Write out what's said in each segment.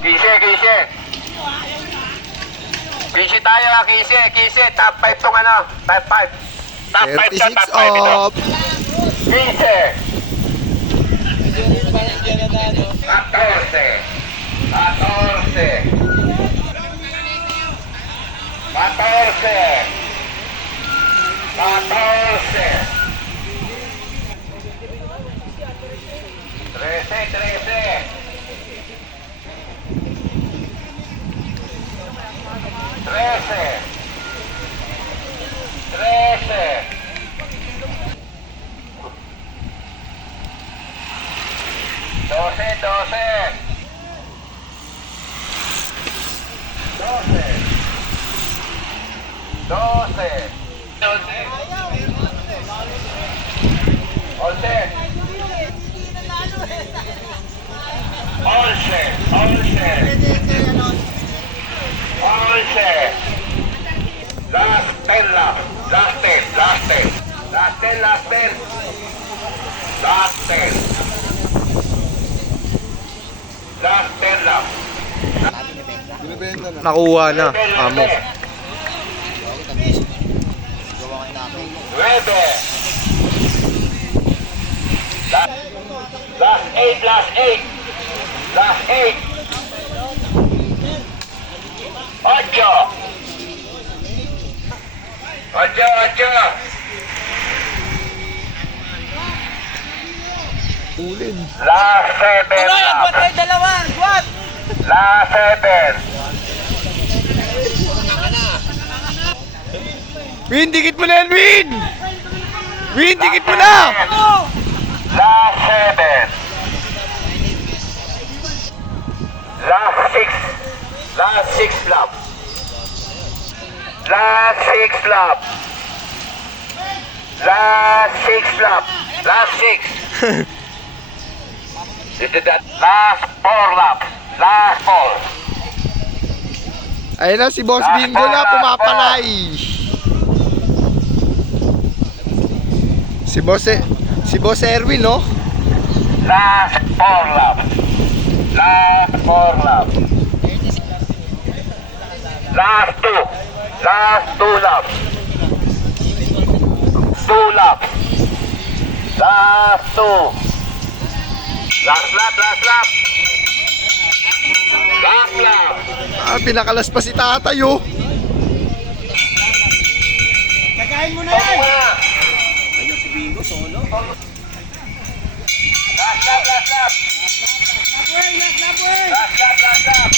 Kise, kise. Kise tayo, kise, kise. Top 5 tong ano, top 5. Top 5 siya, 36 top 5 ito. off. Kise. 14. 14. 14. 14. 13, 13. 13. 13. 12, 12. 12. 12. 11. Last 10 lap. Last 10. Last 10. Last 10. Last 10. Last 10. Last 10 lap. Binibenta na. Nakuha na. Amo. 9. Last 8. Last 8. Last 8. 8. 8. 8. Ulin. Last 7 lap. Last 7. Win, dikit mo na yan, Win! Win, dikit mo na! Last 7. Last 6. Last 6 lap. Last 6 lap. Last 6 lap. Last 6. This is that. Last 4 lap. Last 4. Ayun na, si Boss Bingo na pumapalay. Si Boss Erwin, no? Last 4 lap. Last 4 lap. Last 2. Last 2 lap. 2 lap. Last 2. Last lap, last lap. Last lap. Ah, pinakalas pa si tatay, oh. Kakain mo na Tama yan! na. Ayun si Bingo, solo. Last lap, last lap. Lapway, lapway! Last lap, last lap.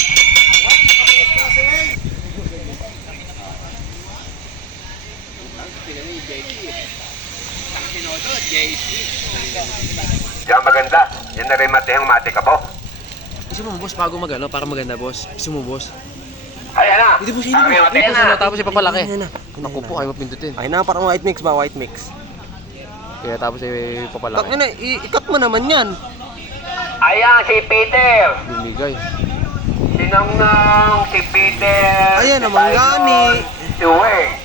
Yan maganda. Yan na rin matehong mati ka po. Gusto mo boss, bago magano para maganda boss. Gusto mo boss. Ayan na. Hindi boss, Ang hindi mati boss. na. Tapos ipapalaki. Ayun na. Naku po, ayaw mapindutin. Ayun na, parang white mix ba? White mix. Kaya tapos ipapalaki. Takina, ikat mo naman yan. Ayan si Peter. Bumigay. Sinangnang si Peter. Ayan naman gani. Si Wayne.